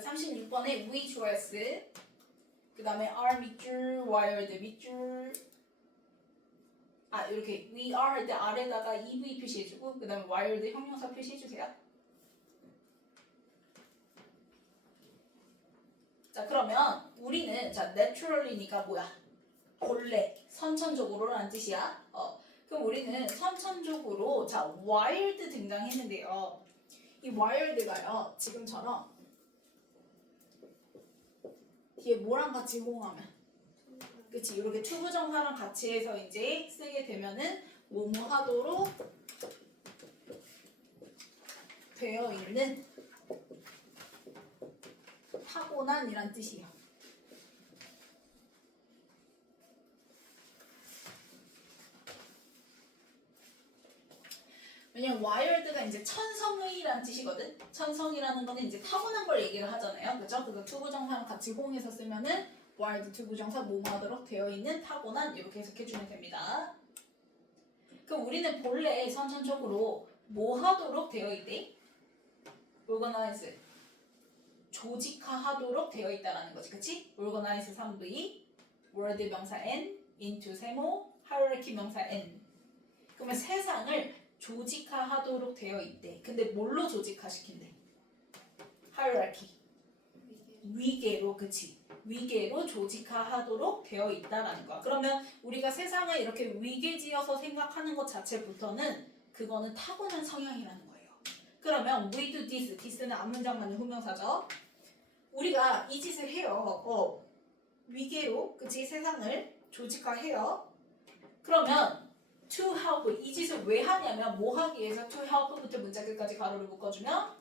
자, 36번에 we dress, 그 다음에 are 밑줄, wired 밑줄, 이렇게 we are 할 때 아래다가 EV 표시해주고 그 다음에 wired 형용사 표시해주세요. 자, 그러면 우리는 자 naturally니까 뭐야? 본래, 선천적으로라는 뜻이야. 그럼 우리는 선천적으로 자 wired 등장했는데요. 이 wild가요 지금처럼 뒤에 뭐랑 같이 호응하면 그치 이렇게 투부정사랑 같이 해서 이제 쓰게 되면은 뭐뭐 하도록 되어 있는 타고난이란 뜻이에요. 왜냐면 wild가 이제 천성의라는 뜻이거든. 천성이라는 거는 이제 타고난 걸 얘기를 하잖아요. 그죠? 그래서 투부정사랑 같이 호응해서 쓰면은 wild 투부정사 뭐뭐 하도록 되어 있는 타고난 이렇게 해석해주면 됩니다. 그럼 우리는 본래 선천적으로 뭐 하도록 되어 있대? organize 조직화하도록 되어 있다라는 거지. 그치? organize 3V word 명사 N into 세모 hierarchy 명사 N. 그러면 세상을 조직화하도록 되어 있대. 근데 뭘로 조직화시킨대? hierarchy 위계로. 그치? 위계로 조직화하도록 되어 있다라는 거야. 그러면 우리가 세상을 이렇게 위계지어서 생각하는 것 자체부터는 그거는 타고난 성향이라는 거예요. 그러면 we do this, this는 앞문장 맞는 후명사죠. 우리가 이 짓을 해요. 위계로, 그치? 세상을 조직화해요. 그러면 to help, 이 짓을 왜 하냐면 뭐 하기 위해서 to help부터 문자 끝까지 가로를 묶어주면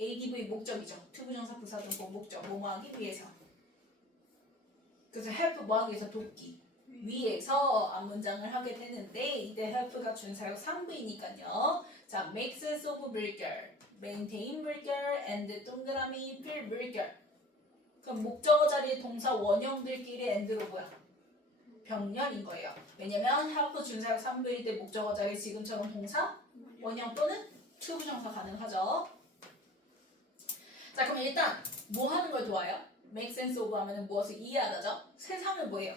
ADV 목적이죠. 투부정사 부사등본 목적, 뭐뭐 하기 위해서. 그래서 help 뭐 하기 위해서 돕기 위해서 앞문장을 하게 되는데 이때 help가 준사역 상부이니까요. 자, make sense of 물결, maintain 물결, and 동그라미 fill 물결. 그럼 목적어 자리에 동사 원형들끼리 and로 뭐야? 병렬인 거예요. 왜냐면 help 준사역 3부일 때 목적어 자리 지금처럼 동사 원형 또는 투부정사 가능하죠. 자, 그럼 일단 뭐 하는 걸 도와요? make sense of 하면은 무엇을 이해하다죠? 세상을 뭐예요?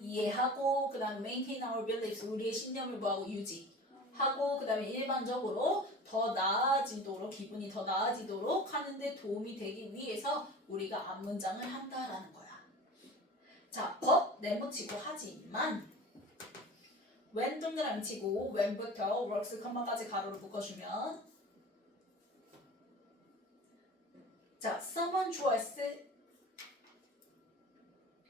이해하고 그 다음에 maintain our beliefs 우리의 신념을 뭐하고 유지하고 그 다음에 일반적으로 더 나아지도록 기분이 더 나아지도록 하는데 도움이 되기 위해서 우리가 앞문장을 한다라는 거야. 자, but 네모치고 하지만 when 동그라미 치고 when부터 works 컴마까지 가로를 묶어주면 자, someone draws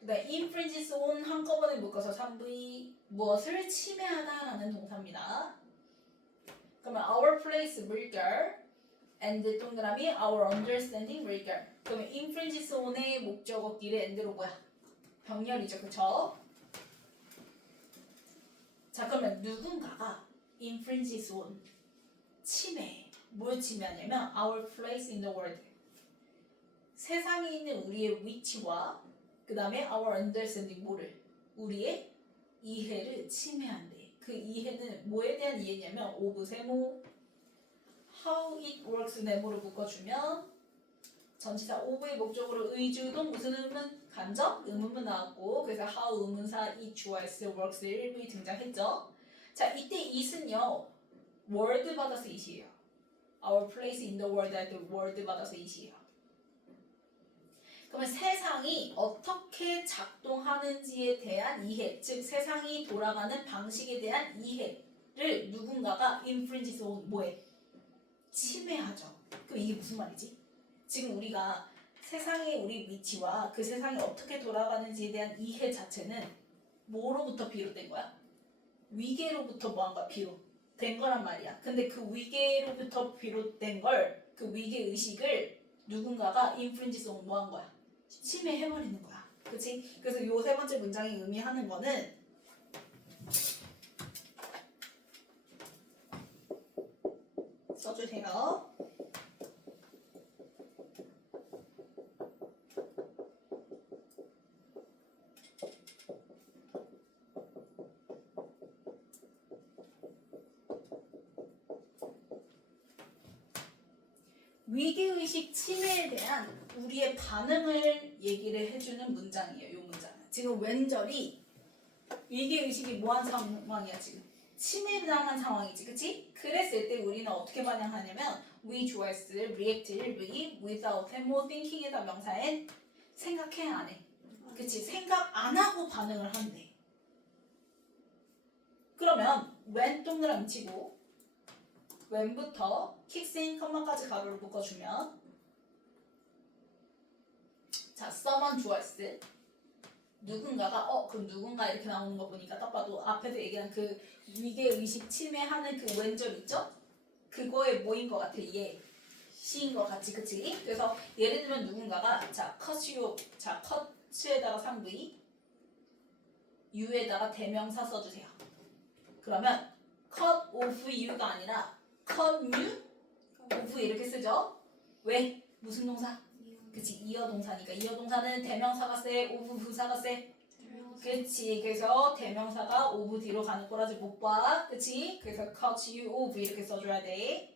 그다음에 infringes on 한꺼번에 묶어서 3V 무엇을 침해하다라는 동사입니다. 그러면 our place 물결 and 동그라미 our understanding 물결. 그러면 infringes on의 목적어끼리 and로 뭐야? 병렬이죠, 그쵸? 자, 그러면 누군가가 infringes on 침해, 뭘 침해하냐면 our place in the world 세상에 있는 우리의 위치와 그 다음에 our understanding 뭐를? 우리의 이해를 침해한대. 그 이해는 뭐에 대한 이해냐면 of 세모 how it works 네모를 묶어주면 전치사 of의 목적으로 의주동 무슨 의문? 간접? 의문문 나왔고 그래서 how 의문사 it was works 일부에 등장했죠. 자, 이때 it은요 word 받아서 it이에요. our place in the world 할 때 word 받아서 it이에요. 그러면 세상이 어떻게 작동하는지에 대한 이해, 즉 세상이 돌아가는 방식에 대한 이해를 누군가가 infringes on 뭐해? 침해하죠. 그럼 이게 무슨 말이지? 지금 우리가 세상의 우리 위치와 그 세상이 어떻게 돌아가는지에 대한 이해 자체는 뭐로부터 비롯된 거야? 위계로부터 뭐한 거야? 비롯된 거란 말이야. 근데 그 위계로부터 비롯된 걸, 그 위계 의식을 누군가가 infringes on 뭐한 거야? 침해해버리는 거야. 그치? 그래서 요 세 번째 문장이 의미하는 거는 써주세요. 위기의식 침해에 대한 우리의 반응을 얘기를 해주는 문장이에요. 이 문장은. 지금 왼절이 위기의식이 뭐한 상황이야 지금? 침해당한 상황이지, 그치? 그랬을 때 우리는 어떻게 반응하냐면 we 좋아했을 react 1부 without more thinking에다 명사 n 생각해 안 해? 그치? 생각 안 하고 반응을 한대. 그러면 when 동그라미 치고 when부터 kicks in 컴마까지 가로를 묶어주면 자 someone 좋아했을 누군가가 그럼 누군가 이렇게 나오는 거 보니까 딱 봐도 앞에서 얘기한 그 위계의식 침해하는 그 왼절 있죠? 그거에 뭐인 것 같아? 얘 C인 것 같지, 그치? 그래서 예를 들면 누군가가 자 컷유 자 컷에다가 상부이 U에다가 대명사 써주세요. 그러면 cut of you가 아니라 cut you of 이렇게 쓰죠? 왜? 무슨 동사? 그치, 이어 동사니까. 이어 동사는 대명사가 세, of 부사가 세. 그치, 그래서 대명사가 of 뒤로 가는 꼬라지 못 봐. 그치? 그래서 cut you of 이렇게 써줘야 돼.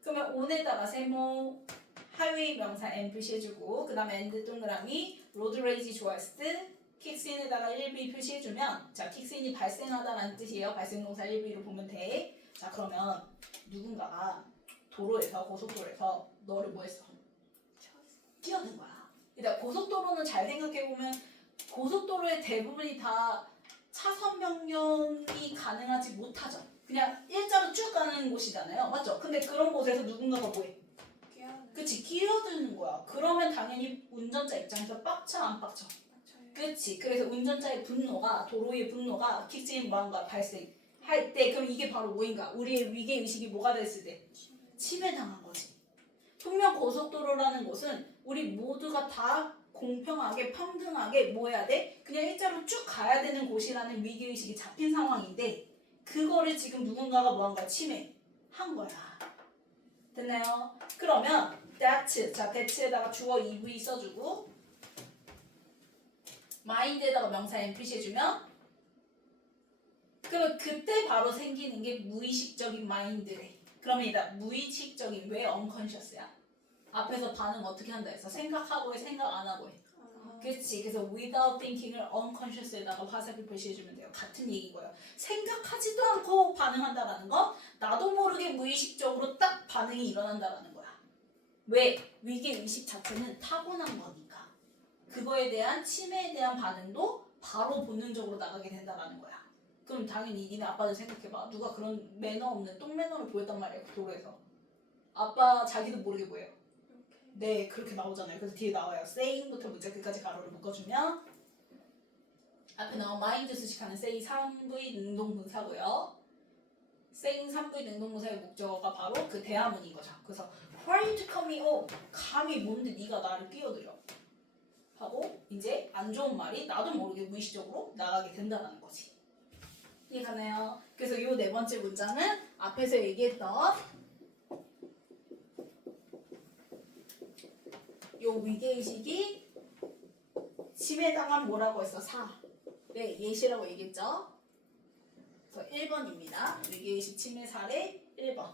그러면 on에다가 세모 하위 명사 n 표시해주고 그 다음에 and 동그라미 로드 레이지 좋아했을 때 킥스인에다가 1B 표시해주면 자 킥스인이 발생하다라는 뜻이에요. 발생동사 1B로 보면 돼. 자 그러면 누군가가 도로에서 고속도로에서 너를 뭐 했어? 뛰어든 거야. 일단 고속도로는 잘 생각해보면 고속도로의 대부분이 다 차선 변경이 가능하지 못하죠. 그냥 일자로 쭉 가는 곳이잖아요. 맞죠? 근데 그런 곳에서 누군가가 뭐해? 그치, 끼어드는 거야. 그러면 당연히 운전자 입장에서 빡쳐 안 빡쳐? 그치. 그래서 운전자의 분노가 도로의 분노가 킥스인 뭐한가 발생할 때 그럼 이게 바로 뭐인가? 우리의 위계의식이 뭐가 됐을 때? 침해당한 거지. 평면 고속도로라는 곳은 우리 모두가 다 공평하게 평등하게 뭐 해야 돼? 그냥 일자로 쭉 가야 되는 곳이라는 위기의식이 잡힌 상황인데 그거를 지금 누군가가 뭐한가 침해한 거야. 됐나요? 그러면 that, 자 that에다가 주어 EV 써주고 mind에다가 명사 n 표시해주면 그러면 그때 바로 생기는 게 무의식적인 마인드래. 그러면 이다 무의식적인 왜 unconscious야? 앞에서 반응 어떻게 한다 했어? 생각하고 해, 생각 안 하고 해. 그치. 그래서 without thinking을 unconscious에다가 화살표 표시해주면 돼요. 같은 얘기고요. 생각하지도 않고 반응한다라는 건 나도 모르게 무의식적으로 딱 반응이 일어난다라는 거야. 왜? 위계의식 자체는 타고난 거니까. 그거에 대한 침해에 대한 반응도 바로 본능적으로 나가게 된다라는 거야. 그럼 당연히 니네 아빠들 생각해봐. 누가 그런 매너 없는 똥매너를 보였단 말이야. 그 도로에서. 아빠 자기도 모르게 보여요. 네, 그렇게 나오잖아요. 그래서 뒤에 나와요. saying부터 문자 끝까지 가로를 묶어주면 앞에 나온 mind 수식하는 say 3부의 능동분사고요. saying 3부의 능동분사의 목적어가 바로 그 대화문인 거죠. 그래서 why did you call me? 감히 뭔데 네가 나를 끼어들여? 하고 이제 안 좋은 말이 나도 모르게 무의식적으로 나가게 된다는 거지. 이해가나요? 그래서 이 네 번째 문장은 앞에서 얘기했던 요 위계의식이 침해당한 뭐라고 했어? 네, 예시라고 얘기했죠? 그래서 1번입니다. 위계의식 침해 사례 1번.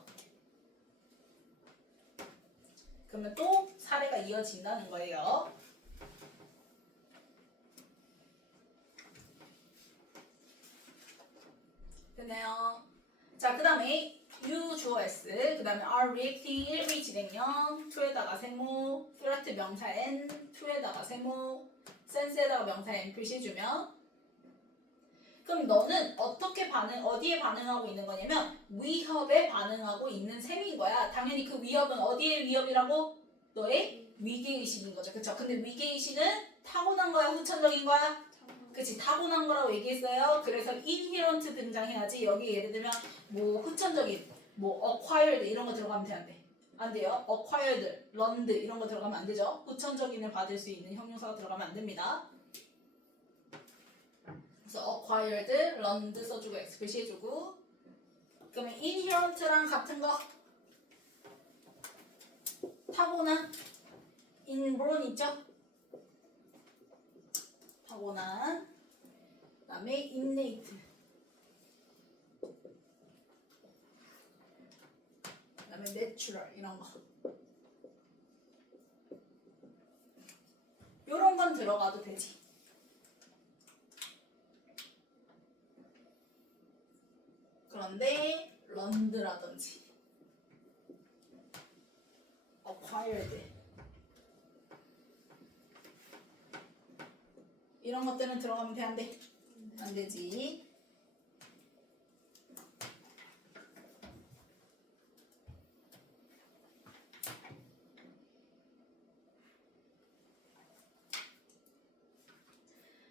그러면 또 사례가 이어진다는 거예요. 됐네요. 자, 그 다음에 you 주어 s, 그 다음에 are reacting 1비 진행형, 2에다가 세모, threat 명사 n, 2에다가 세모, sense에다가 명사 n 표시해주면 그럼 너는 어떻게 어디에 반응하고 있는 거냐면 위협에 반응하고 있는 셈인 거야. 당연히 그 위협은 어디의 위협이라고? 너의 위계의식인 거죠. 그쵸? 근데 위계의식은 타고난 거야? 후천적인 거야? 그치, 타고난 거라고 얘기했어요. 그래서 inherent 등장해야지. 여기 예를 들면 뭐 후천적인 뭐 acquired 이런 거 들어가면 돼, 안 돼? 안 돼요. acquired, learned 이런 거 들어가면 안 되죠. 후천적인을 받을 수 있는 형용사가 들어가면 안 됩니다. 그래서 acquired, learned 써주고 x 표시해주고 그러면 inherent랑 같은 거 타고난 inborn 있죠? 타고난 그 다음에 innate 그 다음에 natural 이런 거 들어가도 되지. 그런데 런드라든지 acquired 이런 것들은 들어가면 돼, 안 돼? 안 되지.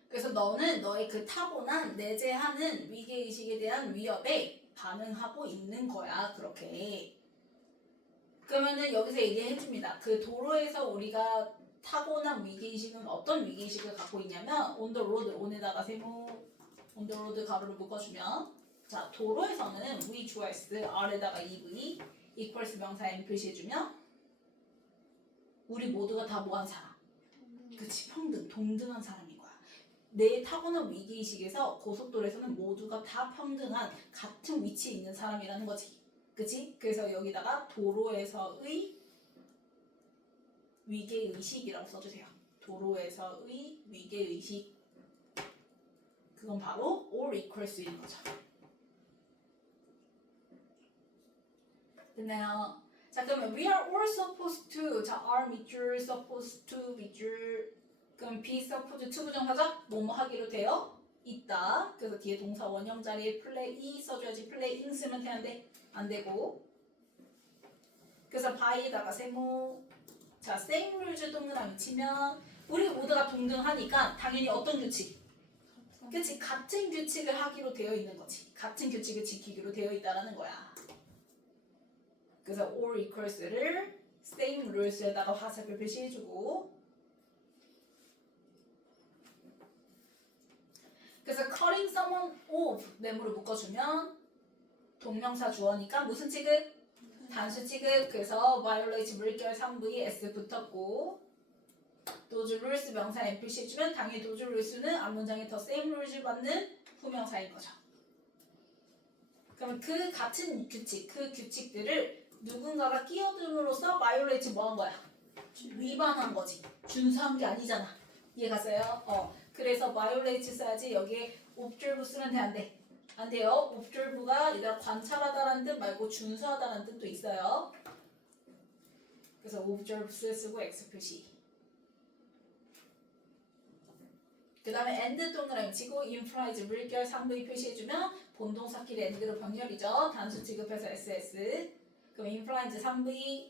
그래서 너는 너의 그 타고난 내재하는 위계의식에 대한 위협에 반응하고 있는 거야. 그렇게. 그러면은 여기서 얘기해줍니다. 그 도로에서 우리가 타고난 위계의식은 어떤 위계의식을 갖고 있냐면 on the road, on에다가 세모 on the road 가로를 묶어주면 자 도로에서는 we 주어s r에다가 ev equals 명사 n 표시해주면 우리 모두가 다 뭐한 사람? 그치 평등, 동등한 사람인 거야. 내 타고난 위계의식에서 고속도로에서는 모두가 다 평등한 같은 위치에 있는 사람이라는 거지. 그치? 그래서 여기다가 도로에서의 위계의식이라고 써주세요. 도로에서의 위계의식. 그건 바로 all equals인 거죠. 됐나요? 자 그러면 we are all supposed to 자 are 밑줄 supposed to 밑줄 그럼 be supposed to 부정사죠? 뭐뭐 하기로 되어 있다. 그래서 뒤에 동사 원형 자리에 play 써줘야지 playing 쓰면 되는데 안 되고 그래서 by에다가 세모 자 same rules 동그라미 치면 우리 모두가 동등하니까 당연히 어떤 규칙? 그치 같은 규칙을 하기로 되어 있는 거지. 같은 규칙을 지키기로 되어 있다라는 거야. 그래서 all equals를 same rules에다가 화살표 표시해주고 그래서 cutting someone off 네모를 묶어주면 동명사 주어니까 무슨 취급? 단수 취급. 그래서 violate 물결 3V S 붙었고 those rules 명사 n 표시해주면 당연히 those rules는 앞문장에 더 same rules를 받는 후명사인 거죠. 그러면 그 같은 규칙, 그 규칙들을 누군가가 끼어듦으로써 violate 뭐 한 거야? 위반한 거지. 준수한 게 아니잖아. 이해 갔어요? 그래서 violate 써야지 여기에 observe 쓰면 돼, 안 돼? 안 돼요. observe가 얘들아 관찰하다라는 뜻 말고 준수하다라는 뜻도 있어요. 그래서 observe 쓰고 X 표시. 그 다음에 and 동그라미 치고 implies 물결 3V 표시해주면 본동사끼리 and로 병렬이죠. 단수 취급해서 SS. 그럼 implies 3V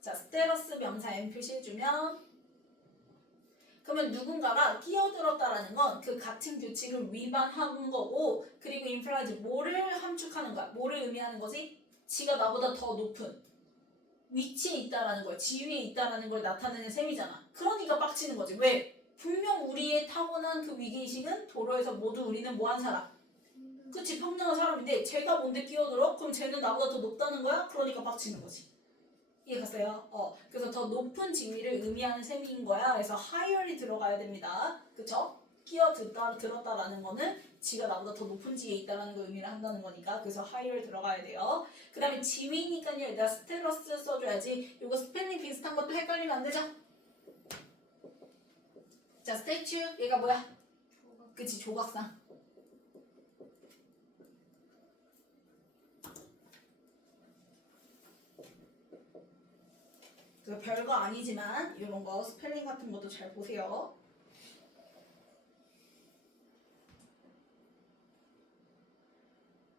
자 status 명사 n 표시해주면 그러면 누군가가 끼어들었다라는 건 그 같은 규칙을 위반한 거고 그리고 implies 뭐를 함축하는 거야? 뭐를 의미하는 거지? 지가 나보다 더 높은 위치에 있다라는 거야. 지위에 있다라는 걸 나타내는 셈이잖아. 그러니까 빡치는 거지. 왜? 분명 우리의 타고난 그 위계의식은 도로에서 모두 우리는 뭐한 사람? 그치 평등한 사람인데 쟤가 뭔데 끼어들어? 그럼 쟤는 나보다 더 높다는 거야? 그러니까 빡치는 거지. 이해 갔어요? 그래서 더 높은 지위를 의미하는 셈인 거야. 그래서 higher이 들어가야 됩니다. 그쵸? 들었다라는 거는 지가 나보다 더 높은 지위에 있다라는 걸 의미를 한다는 거니까 그래서 higher 들어가야 돼요. 그 다음에 지위니까요. 일단 스테러스 써줘야지. 이거 스펠링 비슷한 것도 헷갈리면 안 되죠? 자, 스태츄 얘가 뭐야? 그치 조각상. 그래서 별거 아니지만 이런 거 스펠링 같은 것도 잘 보세요.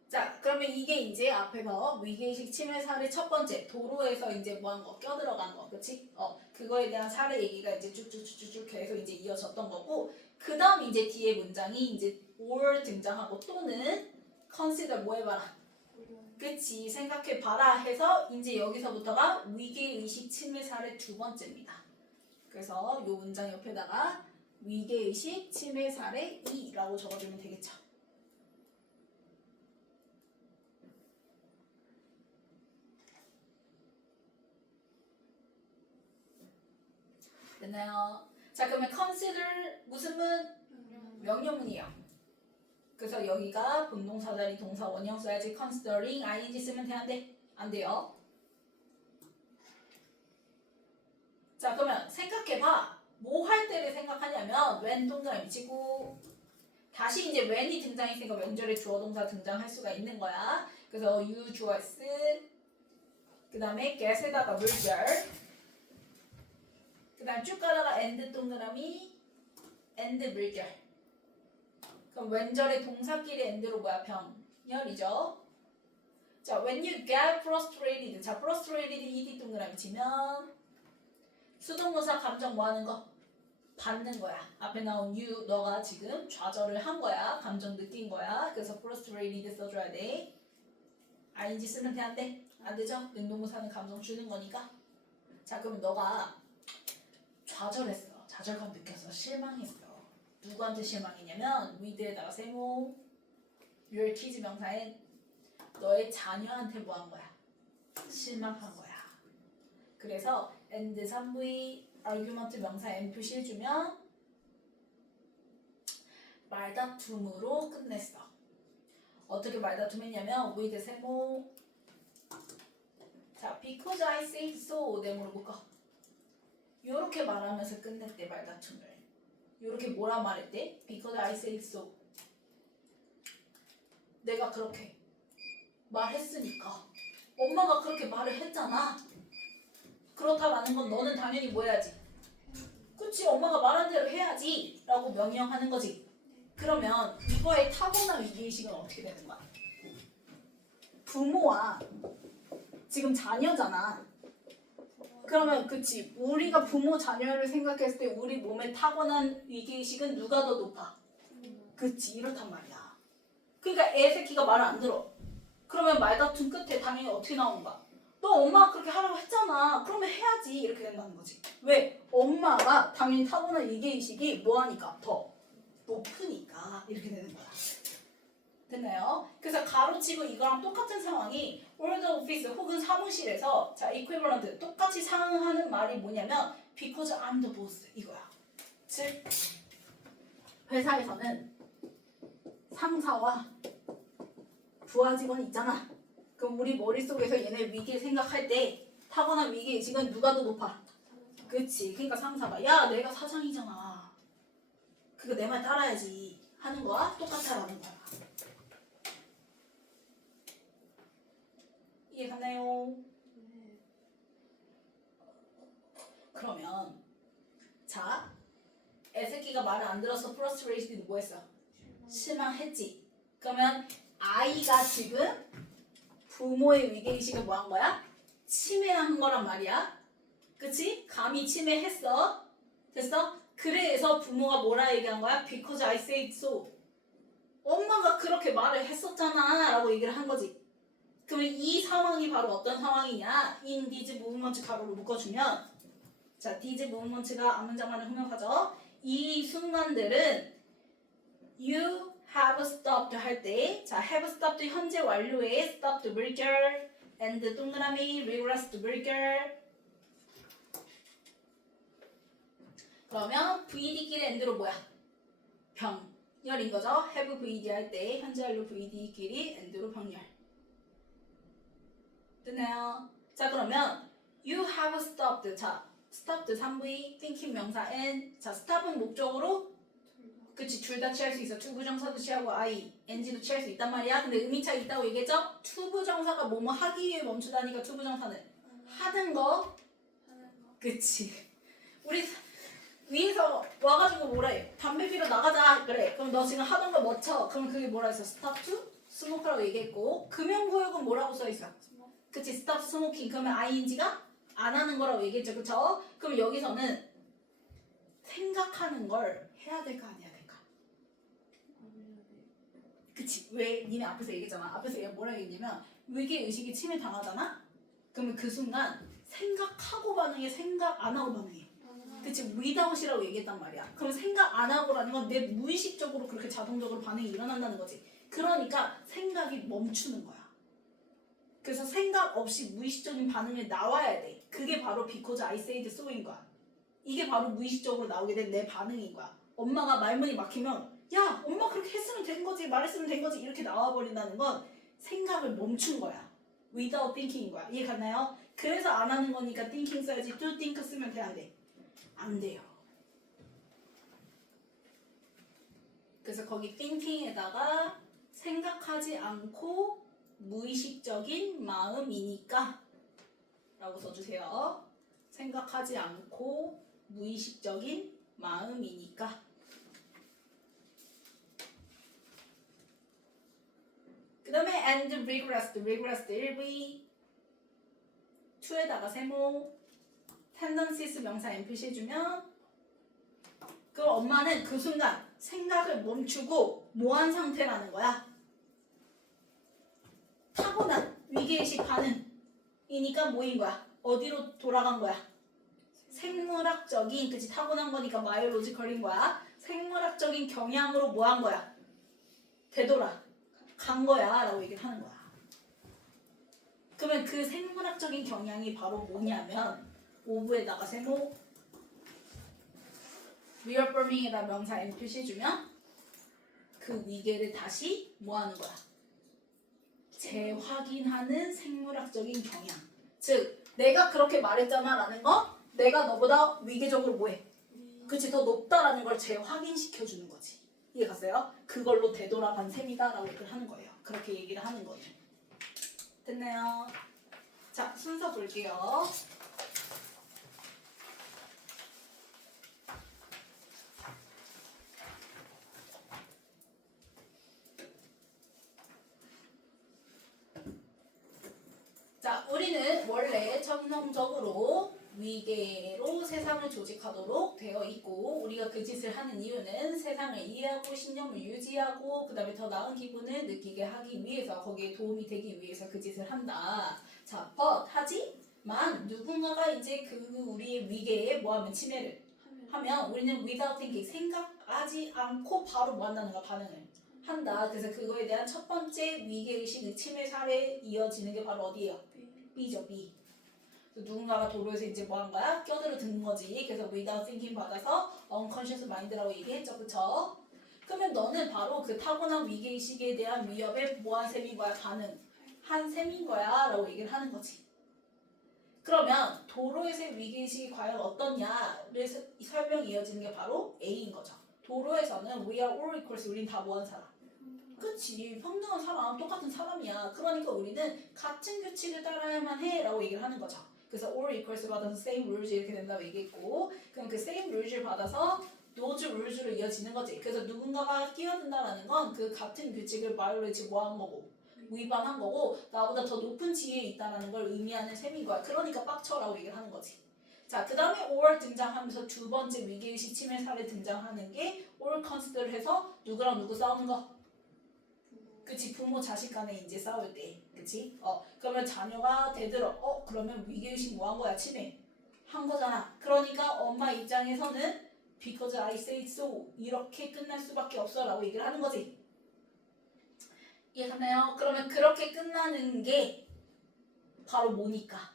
자, 그러면 이게 이제 앞에서 위계의식 침해 사례 첫 번째 도로에서 이제 뭐 한 거 껴들어간 거, 그치? 그거에 대한 사례 얘기가 이제 쭉쭉쭉쭉 계속 이제 이어졌던 거고, 그 다음 이제 뒤에 문장이 이제 or 등장하고 또는 consider 뭐 해봐라. 그치 생각해봐라 해서 이제 여기서부터가 위계의식 침해 사례 두 번째입니다. 그래서 이 문장 옆에다가 위계의식 침해 사례 2라고 적어주면 되겠죠. 됐나요? 자 그러면 consider 무슨 문? 명령문이에요. 그래서 여기가 본동사 자리 동사 원형 써야지. considering ing 쓰면 돼, 안 돼? 안 돼요. 자 그러면 생각해봐. 뭐 할 때를 생각하냐면 when 동그라미 치고 다시 이제 when이 등장했으니까 왼절에 주어 동사 등장할 수가 있는 거야. 그래서 you 주어 s 그 다음에 get에다가 물결 그 다음 쭉 가다가 and 동그라미 and 물결. 그럼 왼절에 동사끼리 and로 뭐야? 병렬이죠. 자, when you get frustrated. 자, frustrated ed 동그라미 치면 수동무사 감정 뭐 하는 거? 받는 거야. 앞에 나온 you, 너가 지금 좌절을 한 거야. 감정 느낀 거야. 그래서 frustrated 써줘야 돼. ing 쓰면 돼, 안 돼? 안 되죠? 능동무사는 감정 주는 거니까. 자, 그러면 너가 좌절했어. 좌절감 느꼈어. 실망했어. 누구한테 실망했냐면 with에다가 세모 your kids 명사엔 너의 자녀한테 뭐 한 거야? 실망한 거야. 그래서 and 3V argument 명사 n 표시를 주면 말다툼으로 끝냈어. 어떻게 말다툼했냐면 with 세모 자 because I said so 네모로 묶어. 요렇게 말하면서 끝냈대 말다툼을. 요렇게 뭐라 말했대? because I said so 내가 그렇게 말했으니까 엄마가 그렇게 말을 했잖아. 그렇다라는 건 너는 당연히 뭐 해야지? 그치 엄마가 말한 대로 해야지 라고 명령하는 거지. 그러면 이거의 타고난 위기의식은 어떻게 되는 거야? 부모와 지금 자녀잖아. 그러면 그치 우리가 부모 자녀를 생각했을 때 우리 몸에 타고난 위기의식은 누가 더 높아? 그치 이렇단 말이야. 그러니까 애 새끼가 말을 안 들어. 그러면 말다툼 끝에 당연히 어떻게 나오는 거야? 너 엄마가 그렇게 하라고 했잖아. 그러면 해야지 이렇게 된다는 거지. 왜? 엄마가 당연히 타고난 위기의식이 뭐하니까? 더 높으니까 이렇게 되는 거야. 됐나요? 그래서 가로치고 이거랑 똑같은 상황이 올드 오피스 혹은 사무실에서 자 equivalent 똑같이 상응하는 말이 뭐냐면 because I'm the boss 이거야. 즉 회사에서는 상사와 부하 직원이 있잖아. 그럼 우리 머릿속에서 얘네 위기 생각할 때 타고난 위기의식은 누가 더 높아? 그치. 그러니까 상사가 야 내가 사장이잖아. 그거 내 말 따라야지 하는 거와 똑같다라는 거야. 이해가나요? 그러면 자 애새끼가 말을 안 들어서 frustrated 뭐 했어? 실망했지. 그러면 아이가 지금 부모의 위기의식을 뭐 한 거야? 침해한 거란 말이야. 그치? 감히 침해했어. 됐어? 그래서 부모가 뭐라 얘기한 거야? Because I said so. 엄마가 그렇게 말을 했었잖아 라고 얘기를 한 거지. 그러면 이 상황이 바로 어떤 상황이냐? in these movement 가로로 묶어주면 자, these movement가 앞문장만의 후명사죠. 이 순간들은 you have stopped 할 때 자, have stopped 현재 완료에 stopped 물결 and 동그라미 regressed 물결 그러면 VD끼리 and로 뭐야? 병렬인 거죠. have VD 할 때 현재 완료 VD끼리 and로 병렬 됐나요? 자 그러면 you have stopped 자 stopped 3V thinking 명사 and 자 stop은 목적으로 그치 둘 다 취할 수 있어. 투부정사도 취하고 I, NG도 취할 수 있단 말이야. 근데 의미차이 있다고 얘기했죠? 투부정사가 뭐뭐 하기 위해 멈추다니까 투부정사는 하는 거 그치 우리 위에서 와가지고 뭐라 해? 담배 피러 나가자 그래. 그럼 너 지금 하던 거 멈춰. 그럼 그게 뭐라 했어? stop to smoke라고 얘기했고 금연구역은 뭐라고 써있어? 그치 stop smoking 그러면 ING가 안 하는 거라고 얘기했죠. 그쵸? 그럼 여기서는 생각하는 걸 해야 될까 아니야 될까? 그치 왜? 니네 앞에서 얘기했잖아. 앞에서 얘가 뭐라고 얘기했냐면 위기의식이 침해 당하잖아? 그러면 그 순간 생각하고 반응해 생각 안 하고 반응해. 그치 without이라고 얘기했단 말이야. 그럼 생각 안 하고라는 건 내 무의식적으로 그렇게 자동적으로 반응이 일어난다는 거지. 그러니까 생각이 멈추는 거야. 그래서 생각 없이 무의식적인 반응이 나와야 돼. 그게 바로 because I said so인 거야. 이게 바로 무의식적으로 나오게 된 내 반응인 거야. 엄마가 말문이 막히면 야 엄마 그렇게 했으면 된 거지 말했으면 된 거지 이렇게 나와버린다는 건 생각을 멈춘 거야. without thinking인 거야. 이해 갔나요? 그래서 안 하는 거니까 thinking 써야지 to think 쓰면 돼 안 돼? 안 돼요. 그래서 거기 thinking에다가 생각하지 않고 무의식적인 마음이니까 라고 써주세요. 생각하지 않고 무의식적인 마음이니까. 그 다음에 and regressed 1V 2에다가 세모 tendencies 명사 n 표시해주면 그럼 엄마는 그 순간 생각을 멈추고 뭐한 상태라는 거야? 타고난 위계의식 반응이니까 뭐인 거야? 어디로 돌아간 거야? 생물학적인, 그치, 타고난 거니까 바이올로지컬인 거야. 생물학적인 경향으로 뭐 한 거야? 되돌아 간 거야 라고 얘기를 하는 거야. 그러면 그 생물학적인 경향이 바로 뭐냐면 오브에다가 세모 reaffirming에다 명사 n 표시해주면 그 위계를 다시 뭐 하는 거야? 재확인하는 생물학적인 경향. 즉 내가 그렇게 말했잖아 라는 거 내가 너보다 위계적으로 뭐해? 그치, 더 높다라는 걸 재확인시켜주는 거지. 이해 갔어요? 그걸로 되돌아간 셈이다 라고 얘기를 하는 거예요. 그렇게 얘기를 하는 거예요. 됐나요? 자, 순서 볼게요. 자, 우리는 원래 천성적으로 위계로 세상을 조직하도록 되어 있고 우리가 그 짓을 하는 이유는 세상을 이해하고 신념을 유지하고 그 다음에 더 나은 기분을 느끼게 하기 위해서 거기에 도움이 되기 위해서 그 짓을 한다. 자, but 하지만 누군가가 이제 그 우리의 위계에 뭐하면 침해를 하면 우리는 without thinking 생각하지 않고 바로 뭐 한다는 거야? 반응을 한다. 그래서 그거에 대한 첫 번째 위계의식 침해 사례에 이어지는 게 바로 어디예요? B죠, B. 누군가가 도로에서 이제 뭐 한 거야? 껴들어 든 거지. 그래서 without thinking 받아서 unconscious mind라고 얘기했죠, 그쵸? 그러면 너는 바로 그 타고난 위계의식에 대한 위협에 뭐 한 셈인 거야? 반응. 한 셈인 거야 라고 얘기를 하는 거지. 그러면 도로에서의 위계의식이 과연 어떻냐를 설명이 이어지는 게 바로 A인 거죠. 도로에서는 we are all equals, 우린 다 뭐한 사람? 그치, 평등한 사람, 똑같은 사람이야. 그러니까 우리는 같은 규칙을 따라야만 해 라고 얘기를 하는 거죠. 그래서 all equals 받아서 same rules 이렇게 된다고 얘기했고 그럼 그 same rules를 받아서 those rules로 이어지는 거지. 그래서 누군가가 끼어든다라는 건 그 같은 규칙을 바이올레이트 뭐한 거고 위반한 거고 나보다 더 높은 지위에 있다는 걸 의미하는 셈인 거야. 그러니까 빡쳐라고 얘기를 하는 거지. 자, 그 다음에 or 등장하면서 두 번째 위계의식 침해 사례 등장하는 게 or consider 해서 누구랑 누구 싸우는 거? 그치, 부모 자식 간에 이제 싸울 때, 그치? 그러면 자녀가 대들어, 그러면 위계의식 뭐 한 거야? 침해 한 거잖아. 그러니까 엄마 입장에서는 because I say so 이렇게 끝날 수밖에 없어 라고 얘기를 하는 거지. 이해가나요? 그러면 그렇게 끝나는 게 바로 뭐니까?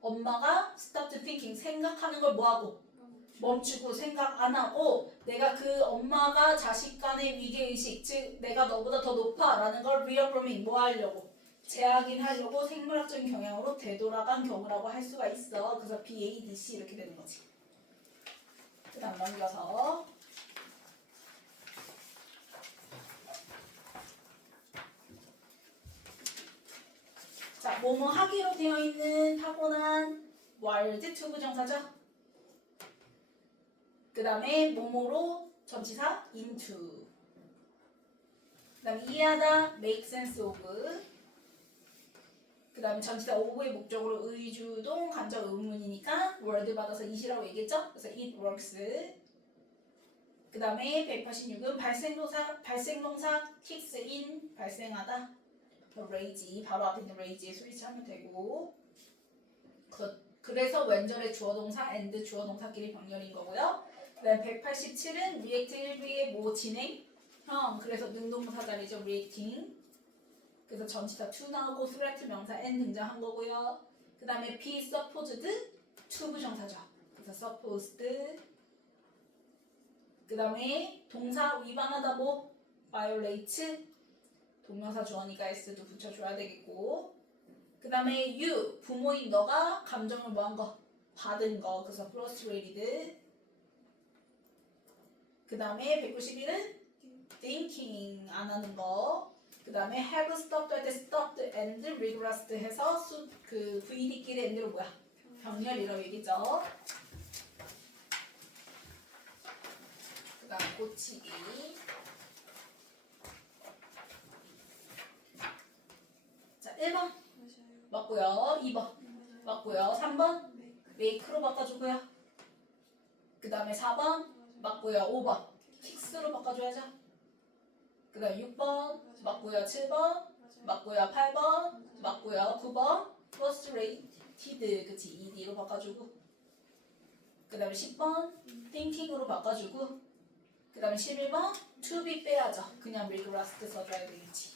엄마가 stop thinking 생각하는 걸 뭐하고? 멈추고 생각 안 하고 내가 그 엄마가 자식 간의 위계의식 즉 내가 너보다 더 높아 라는 걸 reaffirming 뭐 하려고? 재확인하려고 생물학적인 경향으로 되돌아간 경우라고 할 수가 있어. 그래서 BADC 이렇게 되는 거지. 그 다음 넘겨서 자, 뭐뭐 하기로 되어 있는 타고난 wild 투부정사죠. 그 다음에 뭐뭐로 전치사 into 그 다음에 이해하다 make sense of 그 다음에 전치사 of의 목적으로 의주동 간접 의문이니까 word 받아서 it이라고 얘기했죠? 그래서 it works 그 다음에 186은 발생동사 kicks in 발생하다 raise 바로 앞에 있는 raise에 스위치하면 되고 그래서 왼절의 주어동사 and 주어동사끼리 병렬인 거고요. 그 다음 187은 react 1부의 뭐 진행? 그래서 능동사 자리죠. reacting 그래서 전치사 to 나오고 threat 명사 and 등장한 거고요. 그 다음에 be supposed to 부정사죠. 그래서 supposed 그 다음에 동사 위반하다 뭐 violate 동명사 주어니까 s도 붙여줘야 되겠고 그 다음에 you 부모인 너가 감정을 뭐한 거? 받은 거 그래서 frustrated 그 다음에 191은 thinking 안 하는 거. 그 다음에 have stopped 할 때 stopped and regressed 해서 그 VD끼리 and로 뭐야? 병렬이라고 얘기죠. 그 다음 고치기. 자 1번 맞고요. 2번 맞고요. 3번 make로 바꿔주고요. 그 다음에 4번 맞고요. 5번 fix로 바꿔줘야죠. 그 다음 6번 맞고요. 7번 맞고요. 8번 맞고요. 9번 frustrated 그치 ed로 바꿔주고 그 다음에 10번 thinking으로 바꿔주고 그 다음에 11번 to be 빼야죠. 그냥 regressed 써줘야 되겠지.